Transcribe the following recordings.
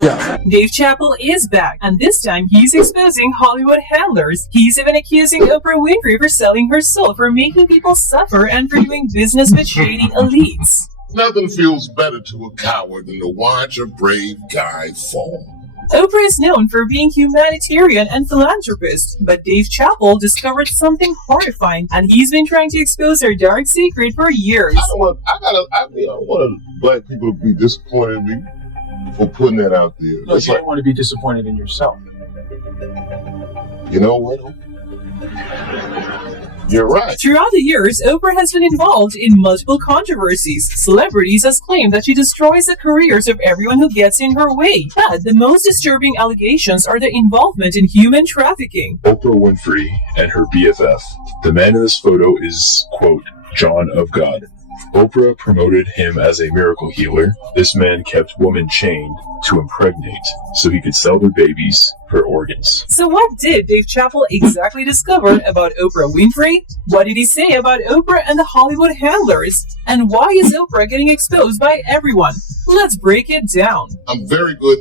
Yeah. Dave Chappelle is back, and this time he's exposing Hollywood handlers. He's even accusing Oprah Winfrey for selling her soul, for making people suffer, and for doing business with shady elites. Nothing feels better to a coward than to watch a brave guy fall. Oprah is known for being humanitarian and philanthropist, but Dave Chappelle discovered something horrifying, and he's been trying to expose her dark secret for years. I don't want black people to be disappointed in me for putting that out there. No, you don't want to be disappointed in yourself. You know what? You're right. Throughout the years, Oprah has been involved in multiple controversies. Celebrities has claimed that she destroys the careers of everyone who gets in her way. But the most disturbing allegations are the involvement in human trafficking. Oprah Winfrey and her BFF. The man in this photo is, quote, John of God. Oprah promoted him as a miracle healer. This man kept women chained to impregnate so he could sell their babies for organs. So what did Dave Chappelle exactly discover about Oprah Winfrey? What did he say about Oprah and the Hollywood handlers? And why is Oprah getting exposed by everyone? Let's break it down. I'm very good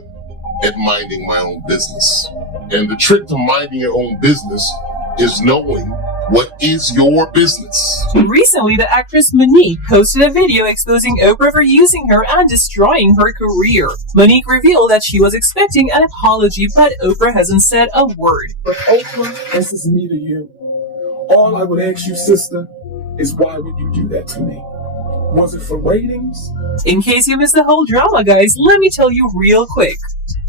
at minding my own business. And the trick to minding your own business is knowing what is your business. Recently, the actress Monique posted a video exposing Oprah for using her and destroying her career. Monique revealed that she was expecting an apology, but Oprah hasn't said a word. But Oprah, this is me to you. All I would ask you, sister, is why would you do that to me? Was it for ratings? In case you missed the whole drama, guys, let me tell you real quick.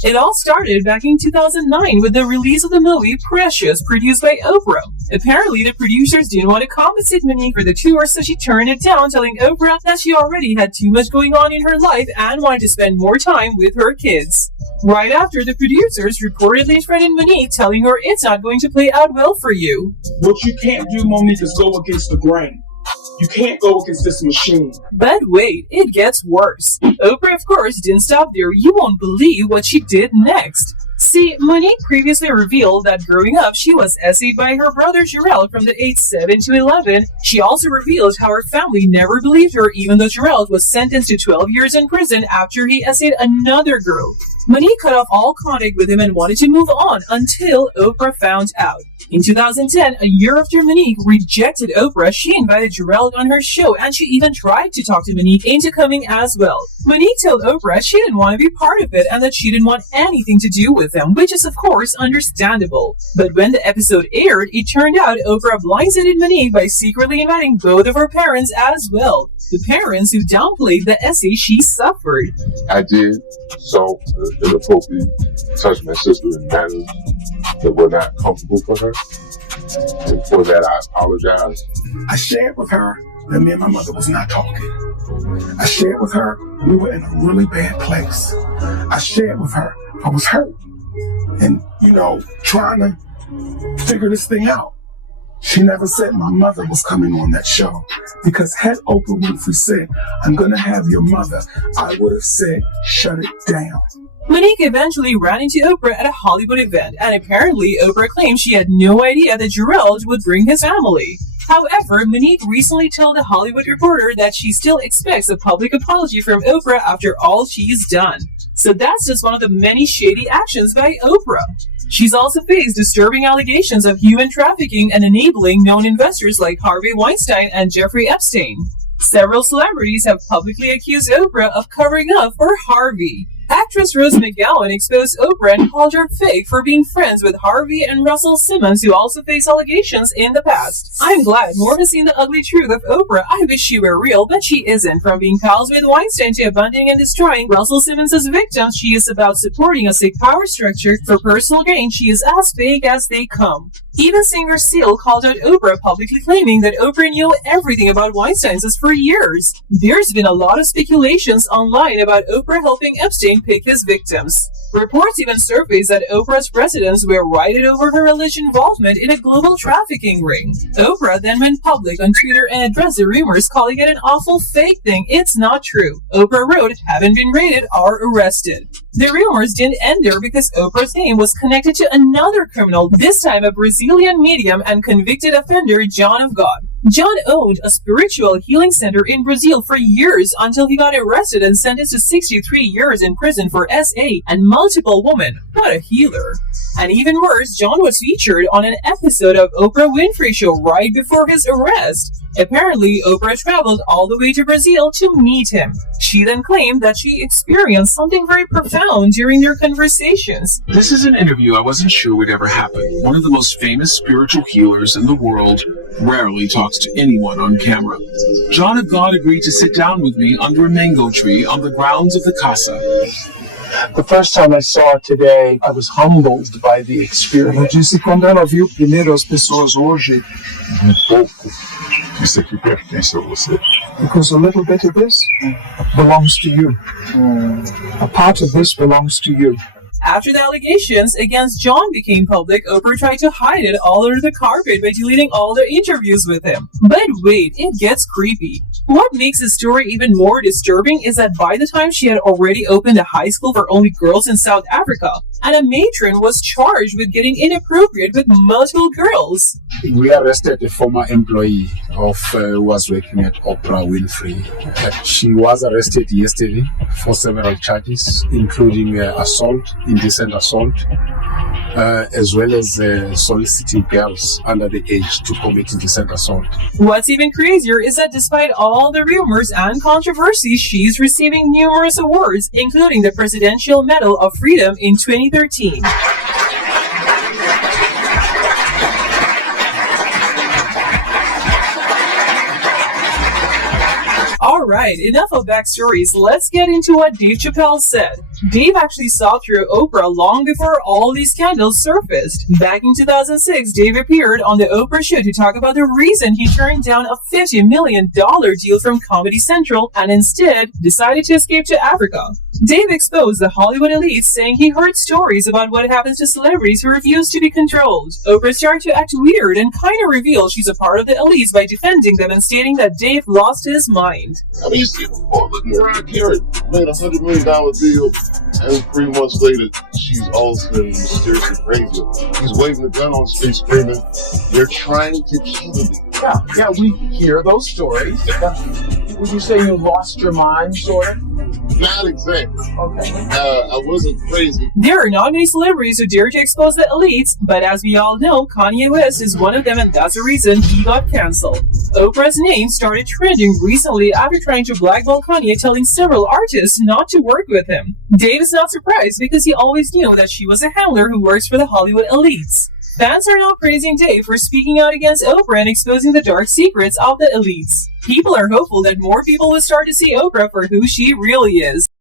It all started back in 2009 with the release of the movie Precious, produced by Oprah. Apparently, the producers didn't want to compensate Monique for the tour, so she turned it down, telling Oprah that she already had too much going on in her life and wanted to spend more time with her kids. Right after, the producers reportedly threatened Monique, telling her it's not going to play out well for you. What you can't do, Monique, is go against the grain. You can't go against this machine. But wait, it gets worse. Oprah, of course, didn't stop there. You won't believe what she did next. See, Monique previously revealed that growing up, she was essayed by her brother Gerald from the age 7 to 11. She also revealed how her family never believed her, even though Gerald was sentenced to 12 years in prison after he essayed another girl. Monique cut off all contact with him and wanted to move on until Oprah found out. In 2010, a year after Monique rejected Oprah, she invited Gerald on her show, and she even tried to talk to Monique into coming as well. Monique told Oprah she didn't want to be part of it and that she didn't want anything to do with them, which is of course understandable. But when the episode aired, it turned out Oprah blindsided Monique by secretly inviting both of her parents as well. The parents who downplayed the essay she suffered. I did so inappropriately touch my sister in manners that were not comfortable for her. And for that, I apologize. I shared with her that me and my mother was not talking. I shared with her we were in a really bad place. I shared with her I was hurt and, trying to figure this thing out. She never said my mother was coming on that show, because had Oprah Winfrey said, I'm going to have your mother, I would have said, shut it down. Monique eventually ran into Oprah at a Hollywood event, and apparently Oprah claimed she had no idea that Gerald would bring his family. However, Monique recently told a Hollywood reporter that she still expects a public apology from Oprah after all she's done. So that's just one of the many shady actions by Oprah. She's also faced disturbing allegations of human trafficking and enabling known investors like Harvey Weinstein and Jeffrey Epstein. Several celebrities have publicly accused Oprah of covering up for Harvey. Actress Rose McGowan exposed Oprah and called her fake for being friends with Harvey and Russell Simmons, who also faced allegations in the past. I'm glad more has seen the ugly truth of Oprah. I wish she were real, but she isn't. From being pals with Weinstein to abandoning and destroying Russell Simmons' victims, she is about supporting a sick power structure for personal gain. She is as fake as they come. Even singer Seal called out Oprah, publicly claiming that Oprah knew everything about Weinstein's for years. There's been a lot of speculations online about Oprah helping Epstein pick his victims. Reports even surfaced that Oprah's residents were righted over her alleged involvement in a global trafficking ring. Oprah then went public on Twitter and addressed the rumors, calling it an awful fake thing. It's not true. Oprah wrote, haven't been raided or arrested. The rumors didn't end there, because Oprah's name was connected to another criminal, this time a Brazilian medium and convicted offender, John of God. John owned a spiritual healing center in Brazil for years until he got arrested and sentenced to 63 years in prison for SA and multiple women, not a healer. And even worse, John was featured on an episode of Oprah Winfrey show right before his arrest. Apparently, Oprah traveled all the way to Brazil to meet him. She then claimed that she experienced something very profound during their conversations. This is an interview I wasn't sure would ever happen. One of the most famous spiritual healers in the world rarely talks to anyone on camera. John of God agreed to sit down with me under a mango tree on the grounds of the casa. The first time I saw it today, I was humbled by the experience. Eu disse, quando ela viu primeiro as pessoas hoje, pouco isso aqui pertence a você. because a little bit of this belongs to you. A part of this belongs to you. After the allegations against John became public, Oprah tried to hide it all under the carpet by deleting all the interviews with him. But wait, it gets creepy. What makes the story even more disturbing is that by the time she had already opened a high school for only girls in South Africa, and a matron was charged with getting inappropriate with multiple girls. We arrested a former employee who was working at Oprah Winfrey. She was arrested yesterday for several charges, including assault, indecent assault, as well as soliciting girls under the age to commit indecent assault. What's even crazier is that despite all the rumors and controversies, she's receiving numerous awards, including the Presidential Medal of Freedom in 2013. Alright, enough of backstories. Let's get into what Dave Chappelle said. Dave actually saw through Oprah long before all these scandals surfaced. Back in 2006, Dave appeared on the Oprah show to talk about the reason he turned down a $50 million deal from Comedy Central and instead decided to escape to Africa. Dave exposed the Hollywood elites, saying he heard stories about what happens to celebrities who refuse to be controlled. Oprah started to act weird and kind of revealed she's a part of the elites by defending them and stating that Dave lost his mind. I mean, you see all looking around here, made $100 million deal, and 3 months later, she's all of a sudden mysteriously crazy. He's waving the gun on stage screaming, "They're trying to kill me." Yeah, we hear those stories. Would you say you lost your mind, sort of? Not exactly. Okay. I wasn't crazy. There are not many celebrities who dare to expose the elites, but as we all know, Kanye West is one of them, and that's the reason he got cancelled. Oprah's name started trending recently after trying to blackball Kanye, telling several artists not to work with him. Dave is not surprised because he always knew that she was a handler who works for the Hollywood elites. Fans are now praising Dave for speaking out against Oprah and exposing the dark secrets of the elites. People are hopeful that more people will start to see Oprah for who she really is.